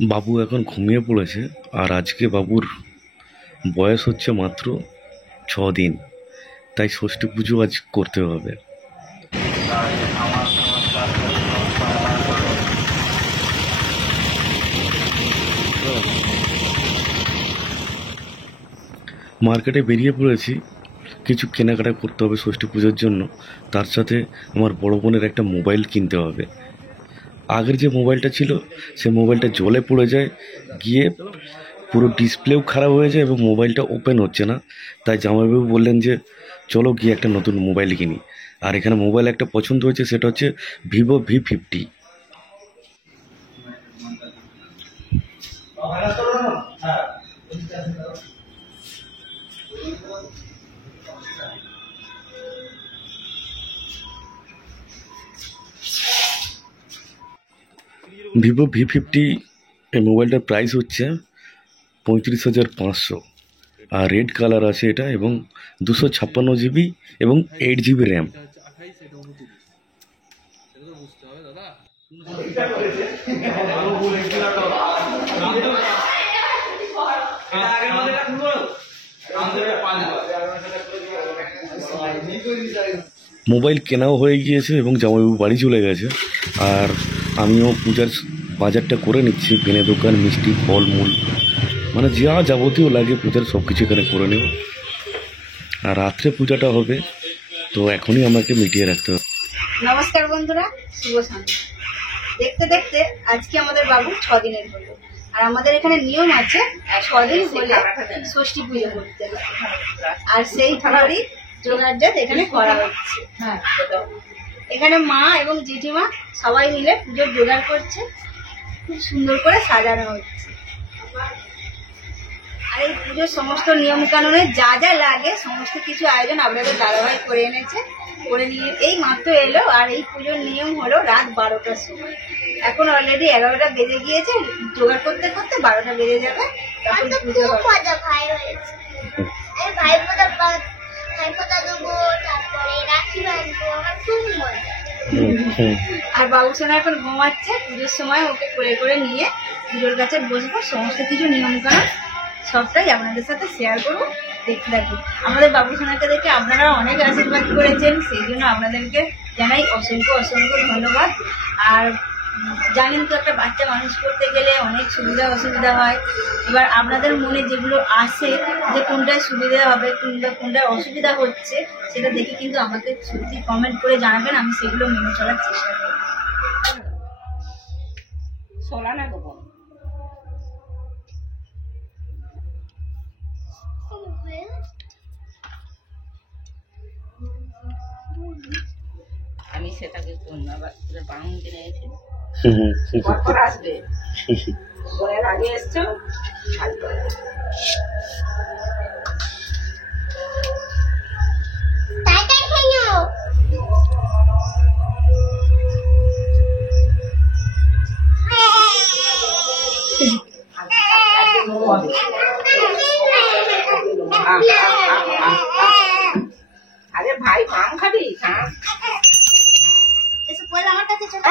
বাবু এখন ঘুমিয়ে পড়েছে, আর আজকে বাবুর বয়স হচ্ছে মাত্র 6 দিন, তাই ষষ্ঠী পুজো আজ করতে হবে। মার্কেটে বেরিয়ে পড়েছি, কিছু কেনাকাটা করতে হবে ষষ্ঠী পুজোর জন্য। তার সাথে আমার বড় বোনের একটা মোবাইল কিনতে হবে। আগের যে মোবাইলটা ছিল সে মোবাইলটা জলে পড়ে যায়, গিয়ে পুরো ডিসপ্লেও খারাপ হয়ে যায় এবং মোবাইলটা ওপেন হচ্ছে না। তাই জামাইবাবু বললেন যে চলো গিয়ে একটা নতুন মোবাইল কিনি। আর এখানে মোবাইল একটা পছন্দ হয়েছে, সেটা হচ্ছে Vivo-V50। Vivo-V50 এই মোবাইলটার প্রাইস হচ্ছে 35,500, আর রেড কালার আছে এটা, এবং 256 GB এবং 8 GB র্যাম। মোবাইল কেনাও হয়ে গিয়েছে এবং জামাইবাবু বাড়ি চলে গেছে, আর আমিও পূজার বাজারটা করে নিচ্ছি। বেনে দোকান, মিষ্টি, ফলমূল, মানে যা যাবতীয় লাগে পূজার সব কিছু এখানে করে নেব। আর রাত্রে পূজাটা হবে, তো এখনই আমাকে মিটিয়ে রাখতে হবে। নমস্কার বন্ধুরা, শুভ সন্ধ্যা। দেখতে দেখতে আজকে আমাদের বাবু 6 দিনের হলো, আর আমাদের এখানে নিয়ম আছে 6 দিন হলে ষষ্ঠী পুজো করতে হয়। আর সেই খাবারই জোগাড়জাত এখানে করা হচ্ছে। এখানে মা এবং জেঠিমা সবাই মিলে পুজোর জোগাড় করছে, খুব সুন্দর করে সাজানো হচ্ছে। আর এই পুজোর সমস্ত নিয়ম কানুনে যা যা লাগে সমস্ত কিছু আয়োজন আপনাদের দাদাভাই করে এনেছে, করে নিয়ে এই মাত্র এলো। আর এই পুজোর নিয়ম হলো রাত 12টার সময়। এখন অলরেডি 11টা বেজে গিয়েছে, জোগাড় করতে করতে 12টা বেজে যাবে, তখন পুজো হবে। আর বাবু সোনা এখন ঘুমাচ্ছে। পুজোর সময় ওকে করে করে নিয়ে পুজোর কাছে বসবো, সমস্ত কিছু নিয়ম কানুন সবটাই আপনাদের সাথে শেয়ার করবো, দেখতে থাকুন। আমাদের বাবু সোনাকে দেখে আপনারা অনেক আশীর্বাদ করেছেন, সেই জন্য আপনাদেরকে জানাই অসংখ্য অসংখ্য ধন্যবাদ। আর জানেন তো, একটা বাচ্চা মানুষ করতে গেলে অনেক সুবিধা অসুবিধা হয়। এবার আপনাদের মনে যেগুলো আসে যে কোনটায় সুবিধা হবে কিংবা কোনটায় অসুবিধা হচ্ছে, সেটা দেখে কিন্তু আমাকে সত্যি কমেন্ট করে জানাবেন, আমি সেগুলো মেনে চলার চেষ্টা করব। আমি সেটাকে ধন্যবাদ বাউন কিনে গেছি। আসবে বলের আগে এসছো, আরে ভাই পাম খাবি? এসে পরে আমার কাছে চলে।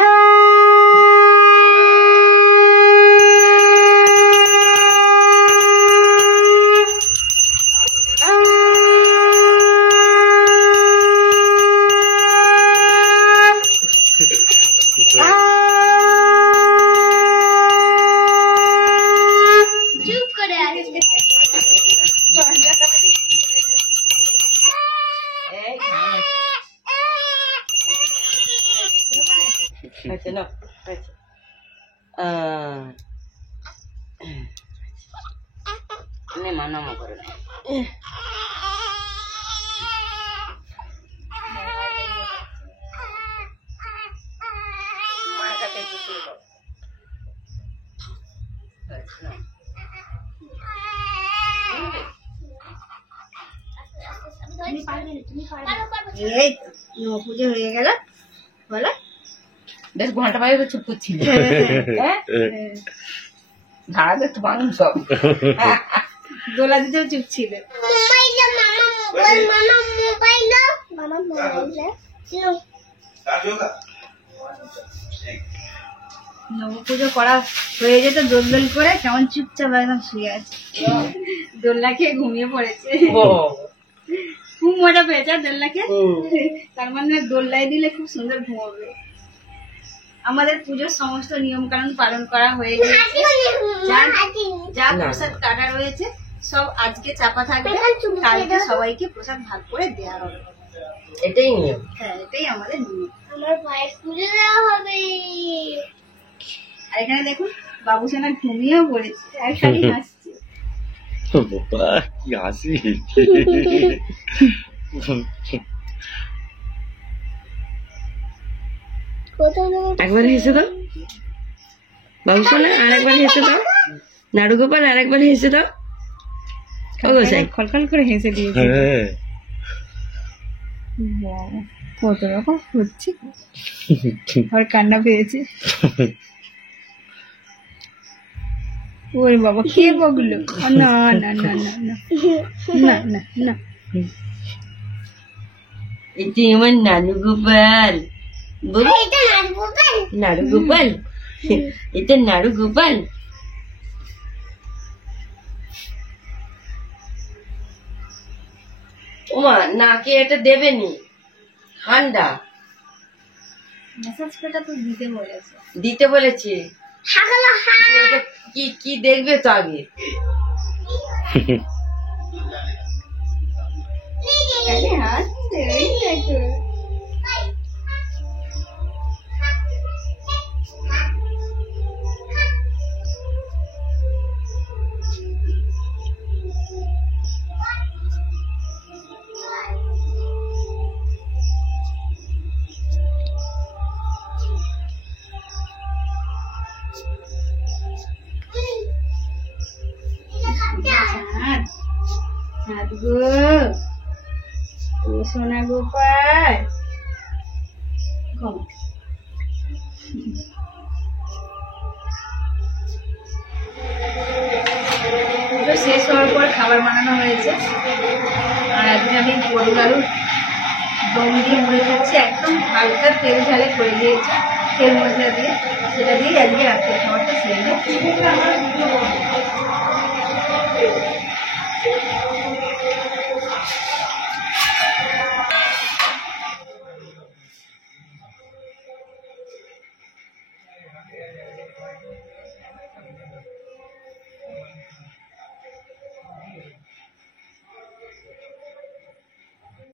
মানা করে না। এই পুজো হয়ে গেল, বলো বেশ ঘন্টা বাইরে চুপ করছিল, ধারা একটু বানুন সব দোলা দিতেও চুপ ছিল। নবপুজো করা হয়ে যেত দোল দোল করে, কেমন চুপচাপ একদম শুয়ে আছে, দোলনা খেয়ে ঘুমিয়ে পড়েছে। খুব মজা পেয়েছে আর দোলনা খেয়ে। তার মানে দোলনায় দিলে খুব সুন্দর ঘুমাবে। আমাদের পুজোর সমস্ত নিয়ম কানুন পালন করা হয়ে গেছে। যা প্রসাদ কাটা রয়েছে সব আজকে চাপা থাকবে, কালকে সবাইকে প্রসাদ ভাগ করে দেওয়া হবে। এটাই নিয়ম। হ্যাঁ, এটাই আমাদের নিয়ম। আমার ভাইয়ের পুজো দেওয়া হবে। আর এখানে দেখুন বাবুসোনা ঘুমিয়েও পড়েছে আর খালি হাসছে। বাবা কি হাসি! একবার হেসে দাও বাবু সোনা, আর একবার হেসে দাও। নাড়ু গোপাল আর একবার হেসে দাও। ও গোসাই খলখল করে হেসে দিয়েছে। হ্যাঁ, বাবা, কত রকম হচ্ছে, আর কান্না পেয়েছে। ওরে বাবা, কে বগলো? না না না না না না না না। এটি আমার নানু গোপাল। বল, এটা নাচবো। নাড়ু গোপাল, এটা নাড়ু গোপাল। ওমা, নাকে এটা দেবেনি, ঠান্ডা। মেসেজ পেটা তো দিতে বলেছে। দিতে বলেছে। হাগলা হা। ওটা কি কি দেখবে তো আগে। খালি হাসছে, ওই দেখো। চাঁদ, চাঁদ গো, ও সোনা গোপাল, ঘুম। পুজো শেষ হওয়ার পর খাবার বানানো হয়েছে। আর আজকে আমি গরুর আলু দম দিয়ে মুড়ি খাচ্ছি, একদম হালকা তেল ঝালে করে দিয়েছি, তেল মশলা দিয়ে। সেটা দিয়েই আজকে রাত্রের খাবারটা সেরে নিচ্ছি।